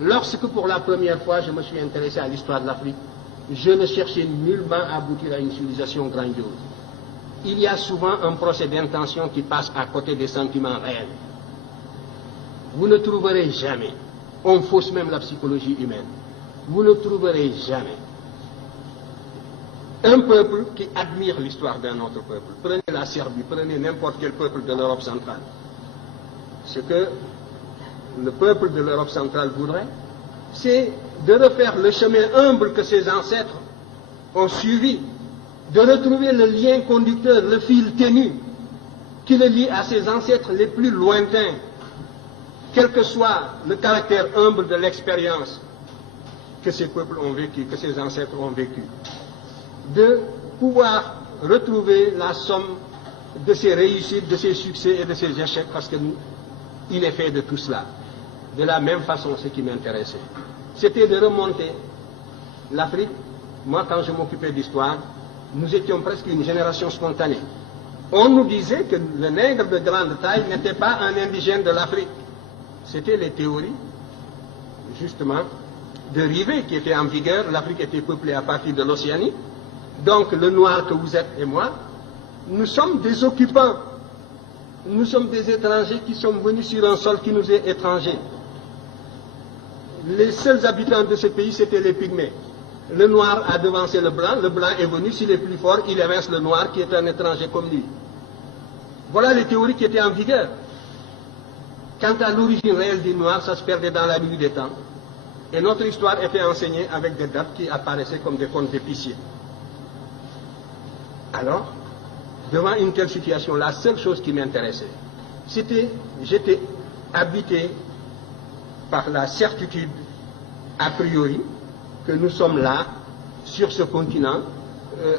Lorsque pour la première fois je me suis intéressé à l'histoire de l'Afrique, je ne cherchais nullement à aboutir à une civilisation grandiose. Il y a souvent un procès d'intention qui passe à côté des sentiments réels. Vous ne trouverez jamais, on fausse même la psychologie humaine, vous ne trouverez jamais un peuple qui admire l'histoire d'un autre peuple. Prenez la Serbie, prenez n'importe quel peuple de l'Europe centrale. Ce que le peuple de l'Europe centrale voudrait, c'est de refaire le chemin humble que ses ancêtres ont suivi, de retrouver le lien conducteur, le fil ténu qui le lie à ses ancêtres les plus lointains, quel que soit le caractère humble de l'expérience que ces peuples ont vécu, que ces ancêtres ont vécu, de pouvoir retrouver la somme de ses réussites, de ses succès et de ses échecs, parce qu'il est fait de tout cela. De la même façon, ce qui m'intéressait, c'était de remonter l'Afrique. Moi, quand je m'occupais d'histoire, nous étions presque une génération spontanée. On nous disait que le nègre de grande taille n'était pas un indigène de l'Afrique. C'était les théories, justement, de Rivet qui étaient en vigueur. L'Afrique était peuplée à partir de l'Océanie. Donc, le noir que vous êtes et moi, nous sommes des occupants. Nous sommes des étrangers qui sont venus sur un sol qui nous est étranger. Les seuls habitants de ce pays, c'était les pygmées. Le noir a devancé le blanc est venu, s'il est plus fort, il évince le noir qui est un étranger comme lui. Voilà les théories qui étaient en vigueur. Quant à l'origine réelle du noir, ça se perdait dans la nuit des temps. Et notre histoire était enseignée avec des dates qui apparaissaient comme des contes d'épiciers. Alors, devant une telle situation, la seule chose qui m'intéressait, c'était, j'étais habité par la certitude, a priori, que nous sommes là, sur ce continent,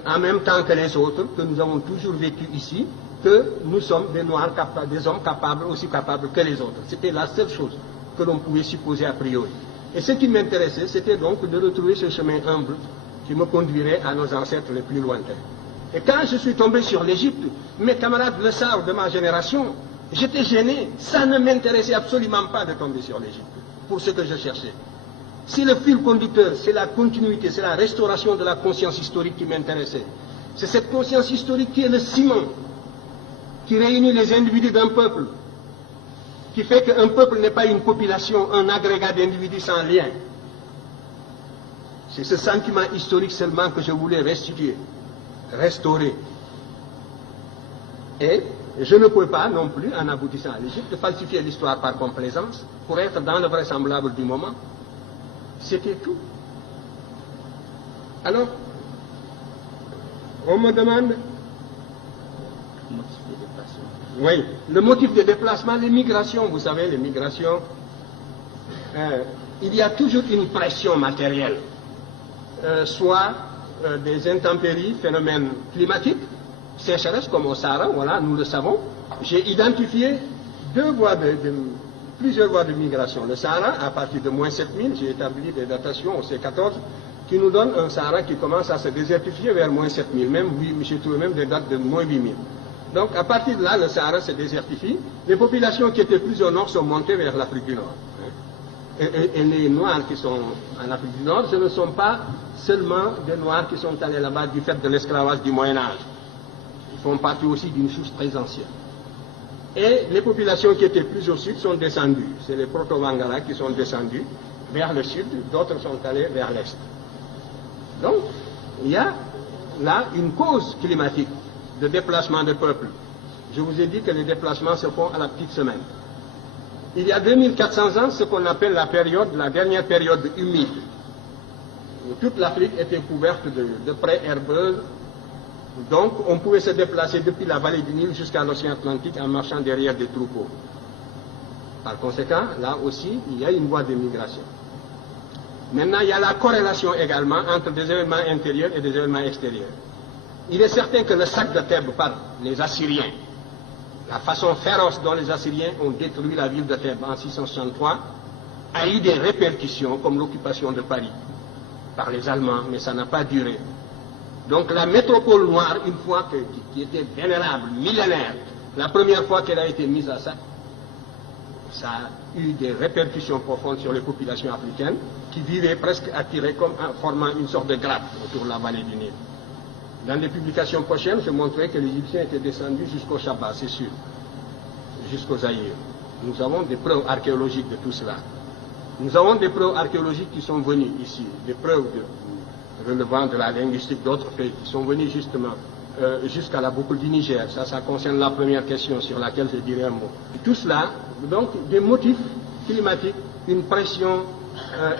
en même temps que les autres, que nous avons toujours vécu ici, que nous sommes des Noirs, des hommes capables, aussi capables que les autres. C'était la seule chose que l'on pouvait supposer a priori. Et ce qui m'intéressait, c'était donc de retrouver ce chemin humble qui me conduirait à nos ancêtres les plus lointains. Et quand je suis tombé sur l'Égypte, mes camarades le savent de ma génération, j'étais gêné. Ça ne m'intéressait absolument pas de tomber sur l'Égypte, pour ce que je cherchais. Si le fil conducteur, c'est la continuité, c'est la restauration de la conscience historique qui m'intéressait. C'est cette conscience historique qui est le ciment, qui réunit les individus d'un peuple, qui fait qu'un peuple n'est pas une population, un agrégat d'individus sans lien. C'est ce sentiment historique seulement que je voulais restituer, restaurer. Et je ne pouvais pas non plus, en aboutissant à l'Égypte, falsifier l'histoire par complaisance pour être dans le vraisemblable du moment. C'était tout. Alors, on me demande... Oui, le motif de déplacement, les migrations, vous savez, les migrations, il y a toujours une pression matérielle, soit des intempéries, phénomènes climatiques, sécheresse comme au Sahara, voilà, nous le savons. J'ai identifié plusieurs voies de migration. Le Sahara, à partir de moins 7000, j'ai établi des datations au C14 qui nous donnent un Sahara qui commence à se désertifier vers moins 7000, même, oui, j'ai trouvé même des dates de moins 8000. Donc, à partir de là, le Sahara se désertifie. Les populations qui étaient plus au nord sont montées vers l'Afrique du Nord. Et les Noirs qui sont en Afrique du Nord, ce ne sont pas seulement des Noirs qui sont allés là-bas du fait de l'esclavage du Moyen-Âge. Ils font partie aussi d'une source très ancienne. Et les populations qui étaient plus au sud sont descendues. C'est les Proto-Vangara qui sont descendus vers le sud, d'autres sont allés vers l'est. Donc, il y a là une cause climatique de déplacement de peuples. Je vous ai dit que les déplacements se font à la petite semaine. Il y a 2400 ans, ce qu'on appelle la dernière période humide. Toute l'Afrique était couverte de prairies herbeuses. Donc, on pouvait se déplacer depuis la vallée du Nil jusqu'à l'océan Atlantique en marchant derrière des troupeaux. Par conséquent, là aussi, il y a une voie de migration. Maintenant, il y a la corrélation également entre des événements intérieurs et des événements extérieurs. Il est certain que le sac de Thèbes par les Assyriens, la façon féroce dont les Assyriens ont détruit la ville de Thèbes en 663, a eu des répercussions comme l'occupation de Paris par les Allemands, mais ça n'a pas duré. Donc la métropole noire, une fois qui était vénérable, millénaire, la première fois qu'elle a été mise à sac, ça a eu des répercussions profondes sur les populations africaines qui vivaient presque attirées comme en formant une sorte de grappe autour de la vallée du Nil. Dans les publications prochaines, je montrerai que les Égyptiens étaient descendus jusqu'au Chaba, c'est sûr, jusqu'au Zaïre. Nous avons des preuves archéologiques de tout cela. Nous avons des preuves archéologiques qui sont venues ici, des preuves relevant de la linguistique d'autres pays qui sont venus justement jusqu'à la boucle du Niger. Ça concerne la première question sur laquelle je dirai un mot. Tout cela, donc, des motifs climatiques, une pression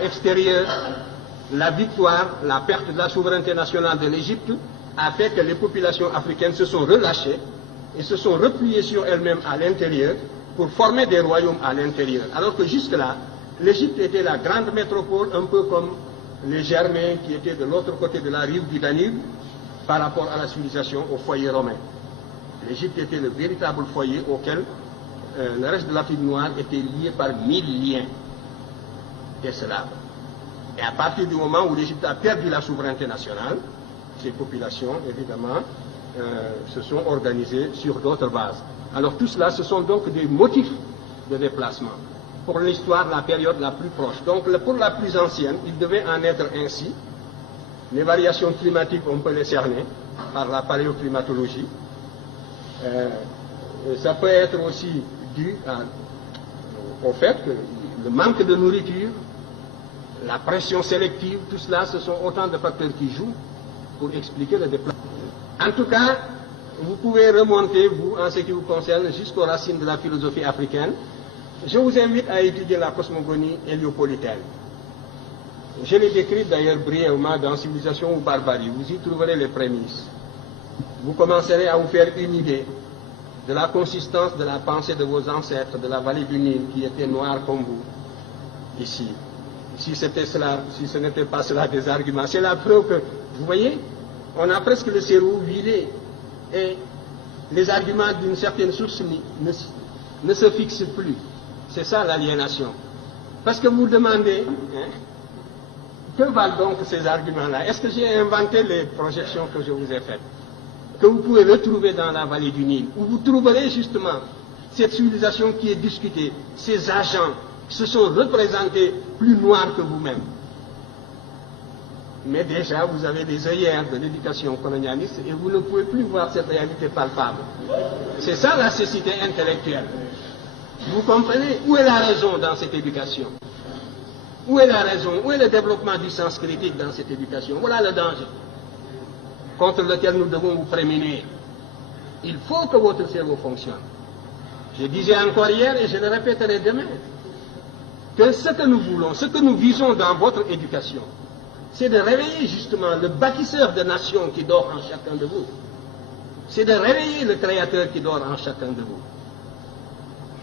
extérieure, la victoire, la perte de la souveraineté nationale de l'Égypte a fait que les populations africaines se sont relâchées et se sont repliées sur elles-mêmes à l'intérieur pour former des royaumes à l'intérieur. Alors que jusque-là, l'Égypte était la grande métropole, un peu comme les Germains qui étaient de l'autre côté de la rive du Danube par rapport à la civilisation, au foyer romain. L'Égypte était le véritable foyer auquel le reste de l'Afrique noire était lié par 1000 liens esclaves. Et à partir du moment où l'Égypte a perdu la souveraineté nationale, ces populations, évidemment, se sont organisées sur d'autres bases. Alors tout cela, ce sont donc des motifs de déplacement. Pour l'histoire, la période la plus proche. Donc pour la plus ancienne, il devait en être ainsi. Les variations climatiques, on peut les cerner par la paléoclimatologie. Ça peut être aussi dû au fait que le manque de nourriture, la pression sélective, tout cela, ce sont autant de facteurs qui jouent pour expliquer le déplacement. En tout cas, vous pouvez remonter, vous, en ce qui vous concerne, jusqu'aux racines de la philosophie africaine. Je vous invite à étudier la cosmogonie héliopolitaine. Je l'ai décrite d'ailleurs brièvement dans Civilisation ou Barbarie. Vous y trouverez les prémices. Vous commencerez à vous faire une idée de la consistance de la pensée de vos ancêtres de la vallée du Nil, qui étaient noirs comme vous, ici. Si c'était cela, si ce n'était pas cela des arguments, c'est la preuve que, vous voyez, on a presque le cerveau vidé et les arguments d'une certaine source ne se fixent plus. C'est ça l'aliénation. Parce que vous demandez, que valent donc ces arguments-là? Est-ce que j'ai inventé les projections que je vous ai faites, que vous pouvez retrouver dans la vallée du Nil, où vous trouverez justement cette civilisation qui est discutée, ces agents qui se sont représentés plus noirs que vous-même. Mais déjà, vous avez des œillères de l'éducation colonialiste et vous ne pouvez plus voir cette réalité palpable. C'est ça la cécité intellectuelle. Vous comprenez? Où est la raison dans cette éducation? Où est la raison? Où est le développement du sens critique dans cette éducation? Voilà le danger contre lequel nous devons vous prémunir. Il faut que votre cerveau fonctionne. Je disais encore hier et je le répéterai demain, que ce que nous voulons, ce que nous visons dans votre éducation, c'est de réveiller justement le bâtisseur de nations qui dort en chacun de vous. C'est de réveiller le créateur qui dort en chacun de vous.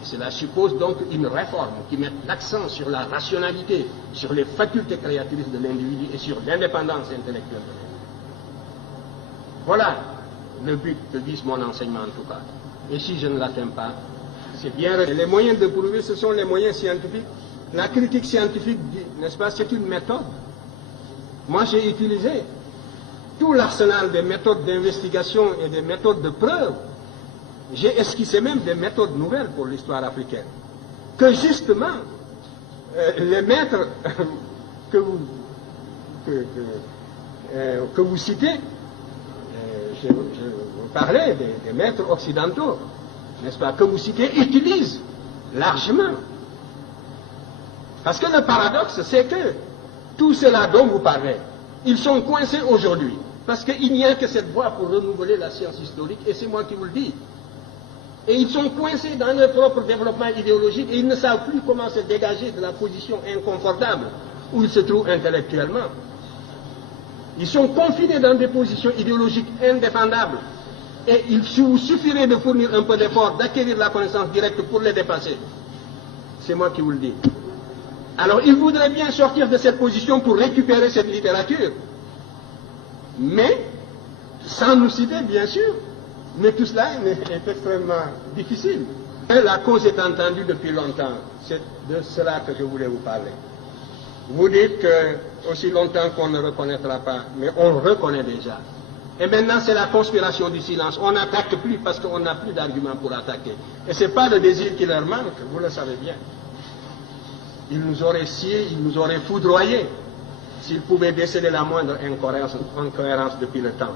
Et cela suppose donc une réforme qui mette l'accent sur la rationalité, sur les facultés créatrices de l'individu et sur l'indépendance intellectuelle de l'individu. Voilà le but que vise mon enseignement en tout cas. Et si je ne l'atteins pas, c'est bien. Les moyens de prouver, ce sont les moyens scientifiques. La critique scientifique, n'est-ce pas, c'est une méthode. Moi, j'ai utilisé tout l'arsenal des méthodes d'investigation et des méthodes de preuve. J'ai esquissé même des méthodes nouvelles pour l'histoire africaine. Que justement, les maîtres que vous citez, je parlais des maîtres occidentaux, n'est-ce pas, que vous citez, utilisent largement. Parce que le paradoxe, c'est que tout cela dont vous parlez, ils sont coincés aujourd'hui. Parce qu'il n'y a que cette voie pour renouveler la science historique, et c'est moi qui vous le dis. Et ils sont coincés dans leur propre développement idéologique, et ils ne savent plus comment se dégager de la position inconfortable où ils se trouvent intellectuellement. Ils sont confinés dans des positions idéologiques indéfendables. Et il vous suffirait de fournir un peu d'effort, d'acquérir la connaissance directe pour les dépasser. C'est moi qui vous le dis. Alors, ils voudraient bien sortir de cette position pour récupérer cette littérature. Mais, sans nous citer, bien sûr. Mais tout cela est extrêmement difficile. Et la cause est entendue depuis longtemps. C'est de cela que je voulais vous parler. Vous dites que aussi longtemps qu'on ne reconnaîtra pas, mais on reconnaît déjà. Et maintenant, c'est la conspiration du silence. On n'attaque plus parce qu'on n'a plus d'arguments pour attaquer. Et ce n'est pas le désir qui leur manque, vous le savez bien. Ils nous auraient sciés, ils nous auraient foudroyés s'ils pouvaient déceler la moindre incohérence depuis le temps.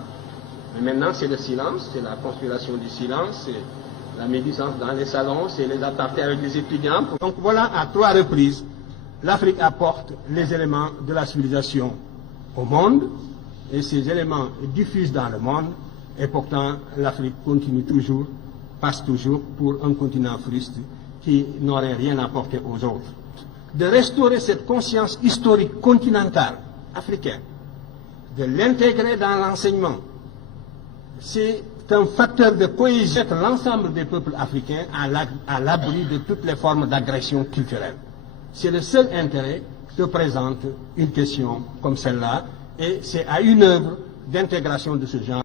Mais maintenant, c'est le silence, c'est la conspiration du silence, c'est la médisance dans les salons, c'est les apartés avec les étudiants. Donc voilà, à 3 reprises, l'Afrique apporte les éléments de la civilisation au monde, et ces éléments diffusent dans le monde, et pourtant l'Afrique continue toujours, passe toujours pour un continent fruste qui n'aurait rien apporté aux autres. De restaurer cette conscience historique continentale africaine, de l'intégrer dans l'enseignement, c'est un facteur de cohésion de l'ensemble des peuples africains à l'abri de toutes les formes d'agression culturelle. C'est le seul intérêt que présente une question comme celle-là, et c'est à une œuvre d'intégration de ce genre